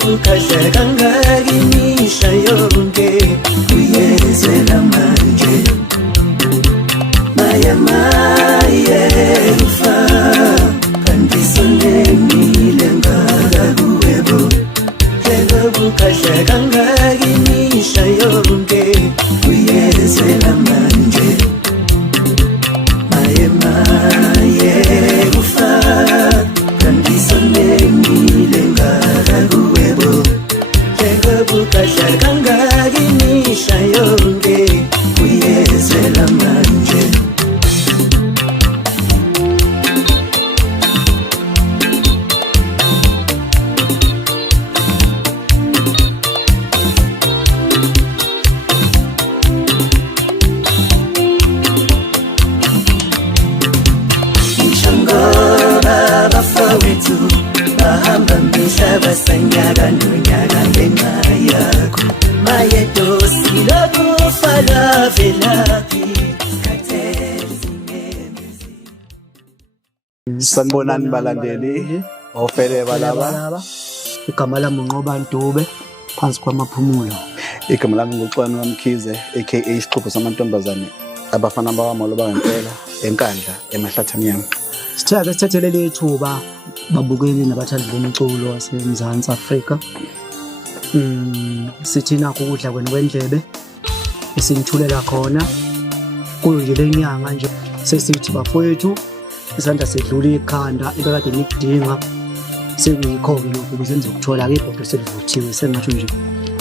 bukahle kangaka imihla yonke uyezela manje maya ufa kanti songemile ngaka kuwebo bukahle kangaka imihla yonke uyezela manje maya ufa kanti songemile ngaka kuwebo bukahle kangaka imihla yonke uyezela manje bahamba mhlaba sanyaka nonyaka ngenxa yakho mayedosi lokufa lavelaphi sanibonani balandeli ofeleba laba igama lami unqoba Ntube phansi kwamaphumulo igama lami nguCwani kaMkhize aka isixhobo samantombazane abafana bawamolo bangempela enkandla emahlathi amnyama. Sithake sithathelele ithuba babukeli nabathandi bomculo waseMzantsi Afrika. Sithi nakho ukudla kwenu kwendlebe esinithulela khona kuyile lenyanga nje sesithi bafowethu isandla sedlula ikhanda ebekade nikudinga sekuyikho-ke lokhu ukuze nizokuthola ke ibhodwe selivuthiwe sengathi nje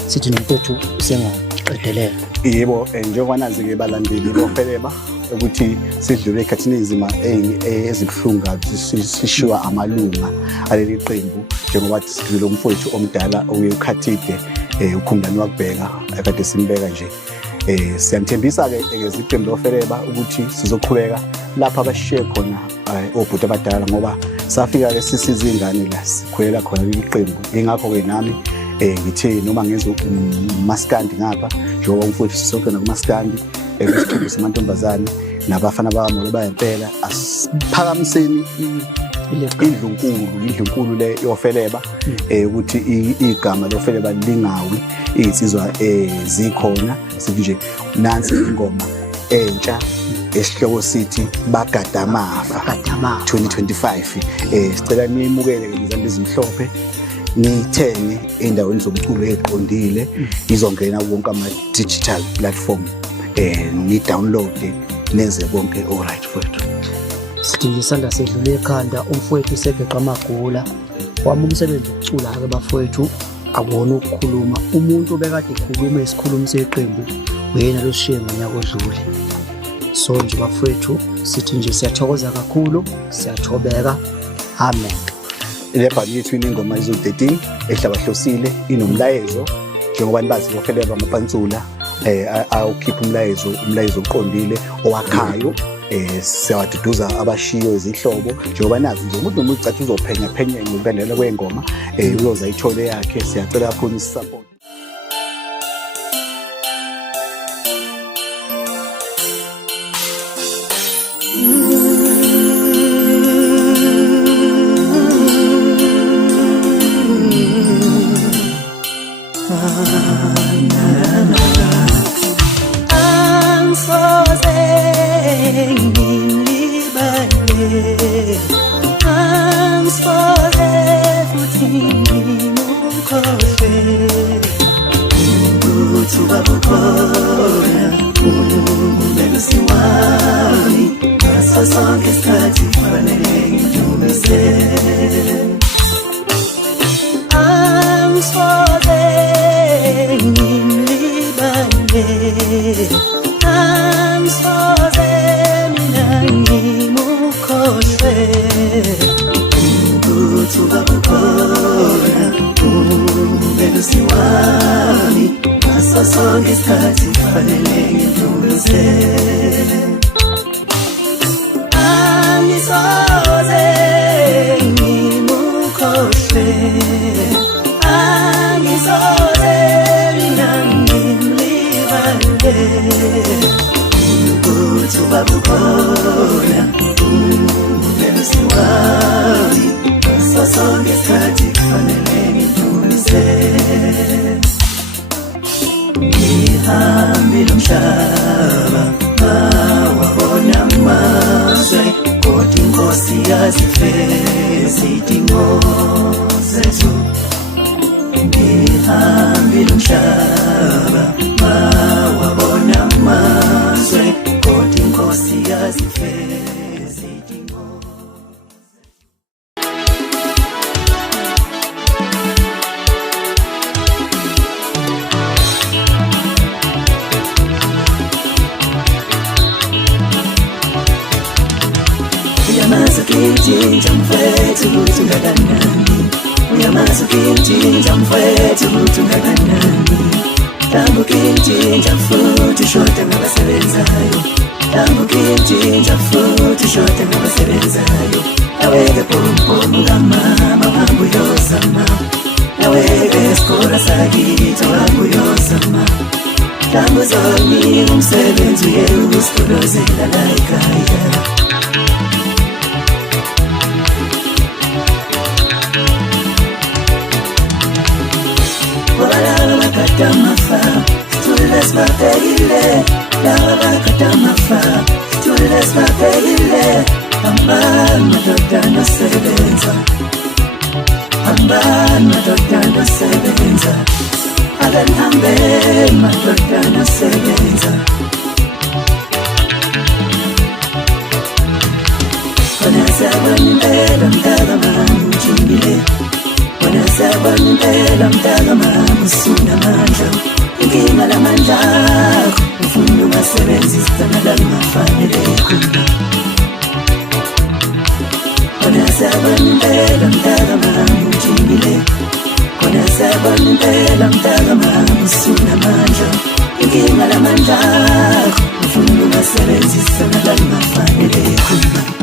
sithi nomfowethu sengaqedelela. Yebo, njengoba nazi-ke balandeli bofeleba ukuthi sidlule ekhathini ezima ezibuhlungu sishiwa amalunga aleli qembu njengoba sidlule umfowethu omdala oyekhathide ukhumdani wakubheka akade simbeka nje. Siyanthembisa-ke iqembu lofeleba ukuthi sizoqhubeka lapha abashiye khona obhuti abadala ngoba safika-ke sisiza ingane la sikhulela khona leli qembu. Ingakho-ke nami ngithe noma ngenza umaskandi ngapha njengoba umfowethu sisonke nakumaskandi isixhobo samantombazane nabafana bawamolo bayempela asiphakamiseni indlunkulu le yofeleba ukuthi igama lofeleba lingawi insizwa zikhona sithi nje nansi ingoma entsha esihloko sithi Bagadamafa 2025. Sicela niyimukele ngezandla ezimhlophe nithenge endaweni zomculo eziqondile izongena wonke ama-digital platform ni-download nenze konke alright mfowethu. Sithi isandla sedlule ekhanda umfowethu segeqa amagula wami umsebenzi wokucula-ke bafowethu akuwona ukukhuluma. Umuntu bekade ekhuluma isikhulumi seqembu uyena loshiye ngonyaka odlule. So nje bafowethu sithi nje siyathokoza kakhulu, siyathobeka. Amen. Le bhani yethu inengoma izo-13 ehlabahlosile inomlayezo njengoba nibazi bofeleba amapantsula awukhipha umlayezo oqondile owakhayo. Siyawaduduza abashiyo izihlobo njengoba nazi nje umuntu nomuntu cathi uzophenya ngokubandela kwengoma uyoza ithole yakhe. Siyacela kakhulu isisupport. Sonke isikhathi kufanele ngidlulise lo mhlaba mawabona amazwe kodwa inkosi yazifeza idingo zethu ngihambile umhlaba mawabona amazwe kodwa inkosi yazifeza idingo uyamazi ukintshintsha mfethu ukuthi ungakanani uyamazi ukintshintsha mfethu ukuthi ungakanani Tangu ukintshintsha futhi ushoda ngabasebenzayo Tangu ukintshintsha futhi ushoda ngabasebenzayo Aweke pompomu kamama wangu yozama Aweke esikora sakithi wangu yozama Tangu zonika umsebenzi uye usikolozela la ekhaya Mafa, stules mapegile, lawa bakata mafa, stules mapegile, amban madoda no sebenza, amban madoda no sebenza, agan hambe madoda no sebenza. Wanasabani mbele mdaga mamu jimile. Wanasabani impela mdaka mama usuna mandla Inkinga lamandla akho Ufuna ungasebenzisa nalalo ungafanelekho Wanasabani impela mdaka mama ujimile Wanasabani impela mdaka mama usuna mandla Inkinga lamandla akho Ufuna ungasebenzisa nalalo ungafanelekho